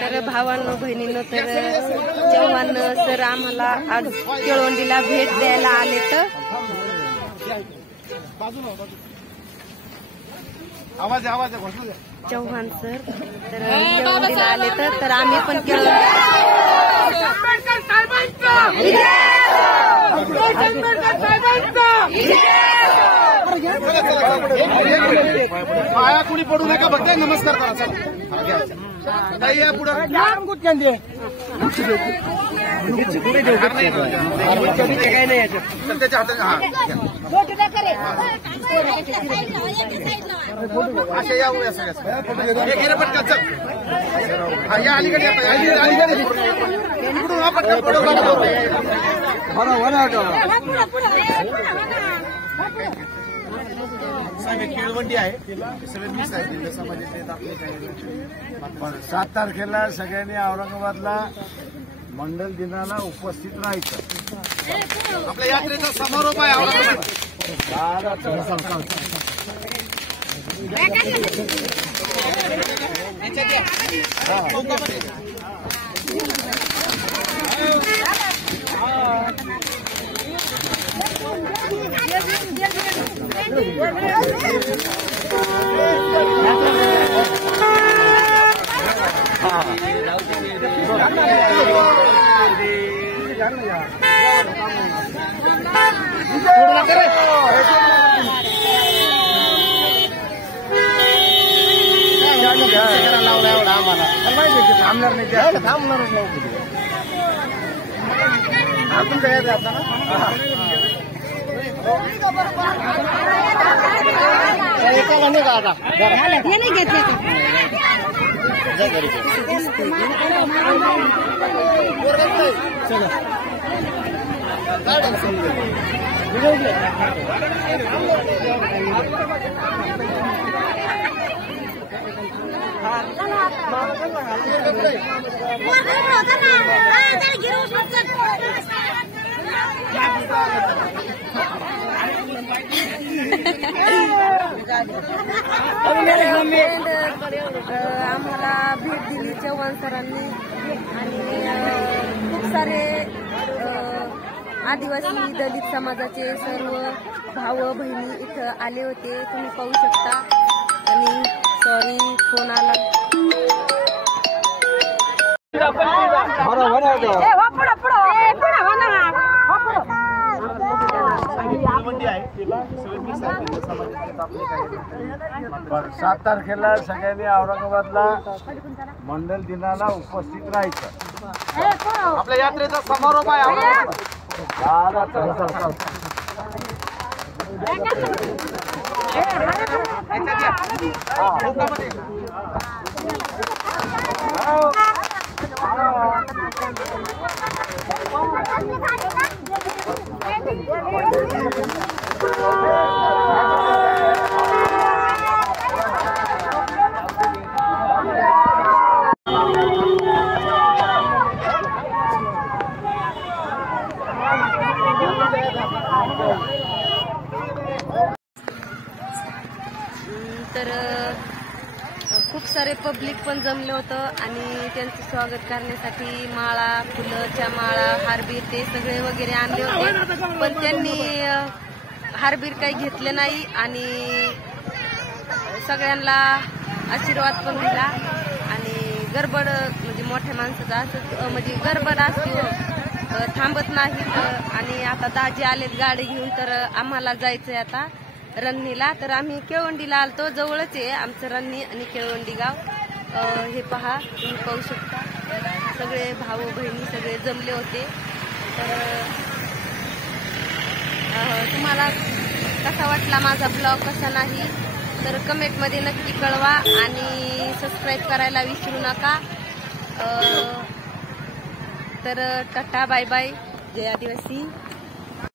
तर भावांनो बहिणींनो, तर चव्हाण सर आम्हाला आज केळवंडीला भेट द्यायला आले. तर चव्हाण सर तर केळवंडीला आले. तर आम्ही पण पाया कुणी पडू नका, फक्त नमस्कार करा. या पुढे काय नाही त्याच्या हातात अशा या पटका या अलीकडे इकडून पटका केळवंडी आहे, सगळे मिक्स आहे समाजाचे. 7 तारखेला सगळ्यांनी औरंगाबादला मंडल दिनाला उपस्थित राहायचं. आपल्या यात्रेचा समारोप आहे औरंगाबाद. थांबणार नाही, थांबणारच नाही. आपण जायचं आता एकाला नाही का आता नाही घेतले आम्हाला भेट दिली चव्हाण सरांनी आणि खूप सारे आदिवासी दलित समाजाचे सर्व भाऊ बहिणी इथं आले होते, तुम्ही पाहू शकता. आणि सॉरी फोन आला. बरं, 7 तारखेला सगळ्यांनी औरंगाबादला मंडल दिनाला उपस्थित राहायचं. आपल्या यात्रेचा समारोप आहे औरंगाबाद. तर खूप सारे पब्लिक पण जमले होतं आणि त्यांचं स्वागत करण्यासाठी माळा, फुलंच्या माळा, हारबीर ते सगळे वगैरे आणले होते. पण त्यांनी हारबीर काही घेतले नाही आणि सगळ्यांना आशीर्वाद पण दिला. आणि गडबड म्हणजे मोठ्या माणसाचा असं म्हणजे गडबड असते, थांबत नाहीत. आणि आता दाजी आलेत गाडी घेऊन, तर आम्हाला जायचंय आता रन्नीला. तर आम्ही केळवंडीला आलतो, जवळच आहे आमचं रन्नी आणि केळवंडी गाव. हे पहा, तुम्ही पाहू शकता सगळे भाऊ बहिणी सगळे जमले होते. तर तुम्हाला कसा वाटला माझा ब्लॉग, कसा नाही तर कमेंटमध्ये नक्की कळवा आणि सबस्क्राईब करायला विसरू नका. तर टाटा बाय बाय, जय आदिवासी.